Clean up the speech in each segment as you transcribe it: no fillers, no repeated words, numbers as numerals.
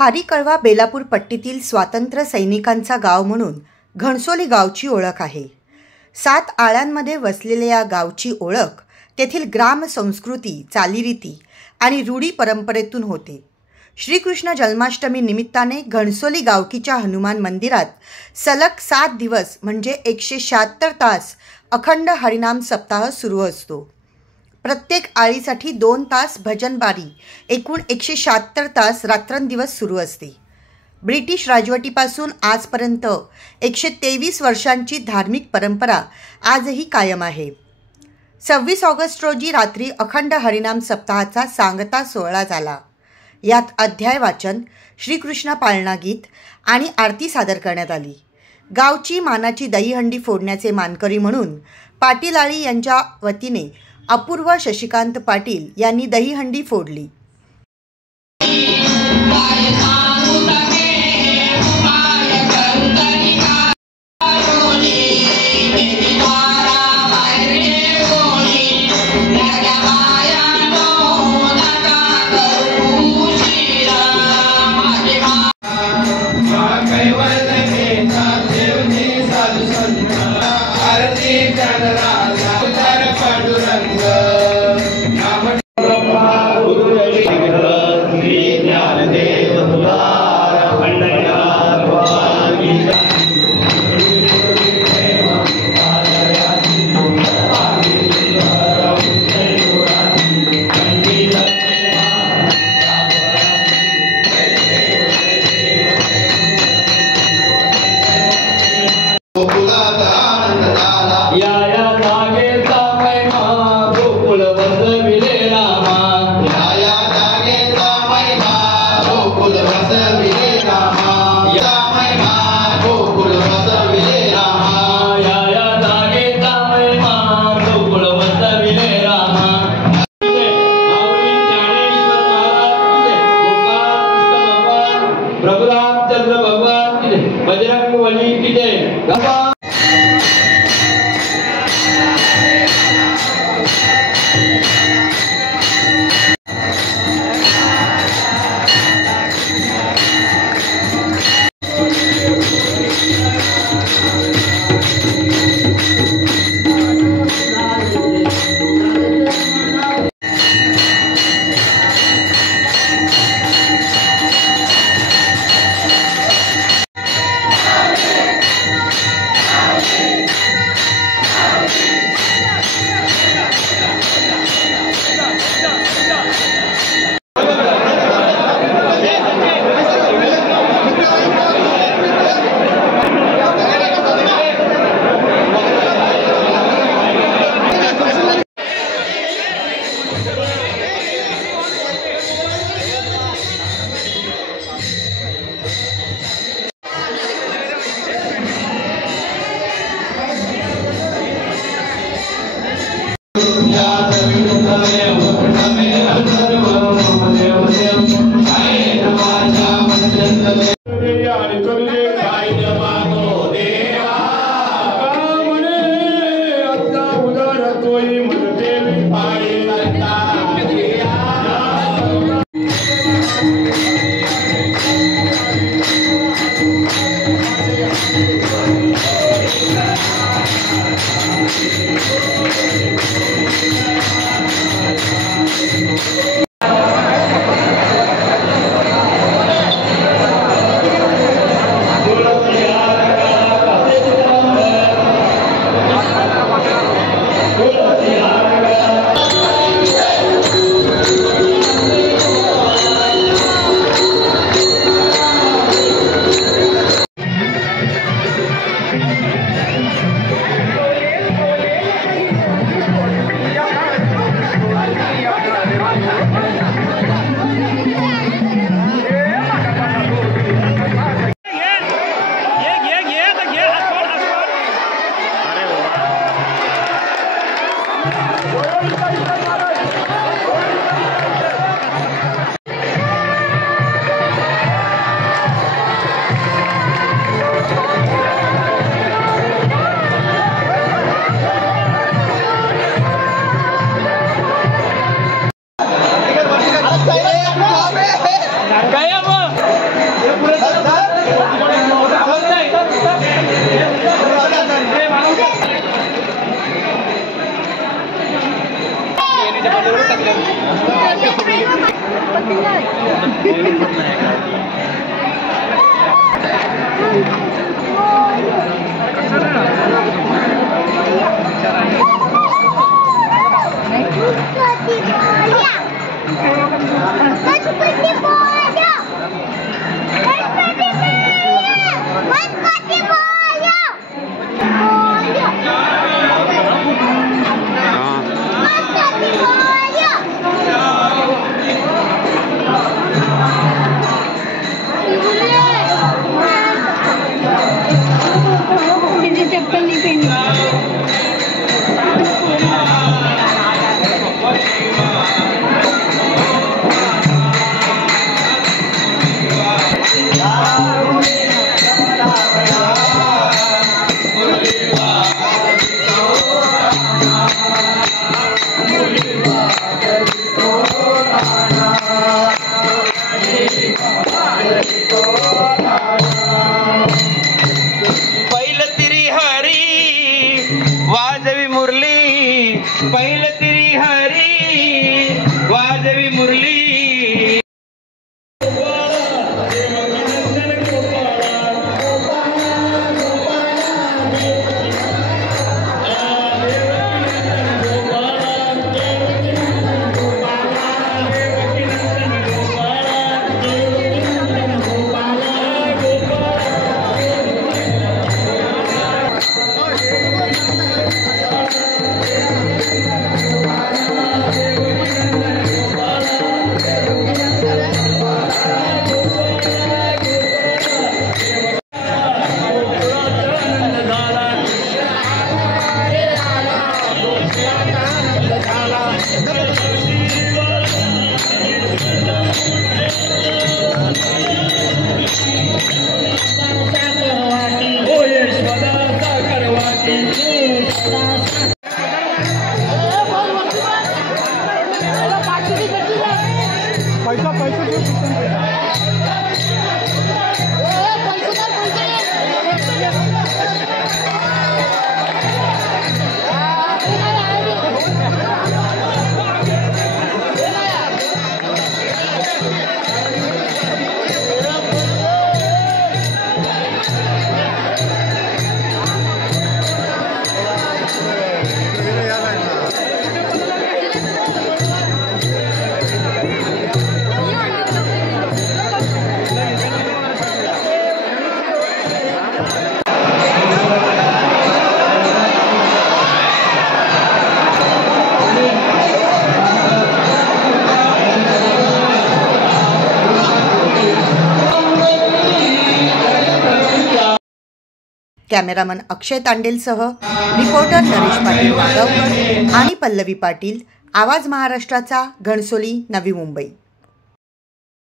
खारी कळवा बेलापूर पट्टीतील स्वातंत्र्य सैनिकांचा गाव म्हणून घणसोली गावची ओळख आहे। 7 आळ्यांमध्ये वसलेल्या या गावची ओळख तेथील ग्राम संस्कृती, चालीरीती आणि रूढी परंपरेतून होते। श्रीकृष्ण जन्माष्टमी निमित्ताने घणसोली गावकीच्या हनुमान मंदिरात सलग 7 दिवस म्हणजे 176 तास अखंड हरिनाम सप्ताह सुरू असतो। प्रत्येक आळीसाठी 2 तास भजनबारी, एकूण 176 तास रात्रंदिवस सुरू असते। ब्रिटिश राजवटीपासून आजपर्यंत 123 वर्षांची धार्मिक परंपरा आजही कायम आहे। 26 ऑगस्ट रोजी रात्री अखंड हरिनाम सप्ताहाचा सांगता सोहळा झाला। यात अध्याय वाचन, श्रीकृष्ण पाळणा गीत आणि आरती सादर करण्यात आली। गावची मानाची दहीहंडी फोडण्याचे मानकरी म्हणून पाटील आळी यांच्या वतीने अपूर्व शशिकांत पाटील यांनी दहीहंडी फोडली। कॅमेरामन अक्षय तांडेलसह रिपोर्टर नरेश पाटील नागावकर आणि पल्लवी पाटील, आवाज महाराष्ट्राचा, घणसोली, नवी मुंबई.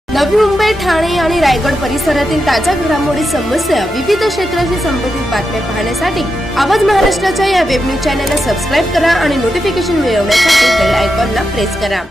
नवी मुंबई, ठाणे आणि रायगड परिसरातील ताज्या घडामोडी, समस्या, विविध क्षेत्राशी संबंधित बातम्या पाहण्यासाठी आवाज महाराष्ट्राच्या या वेब न्यूज चॅनलला सबस्क्राईब करा आणि नोटिफिकेशन मिळवण्यासाठी बेल आयकॉनला प्रेस करा.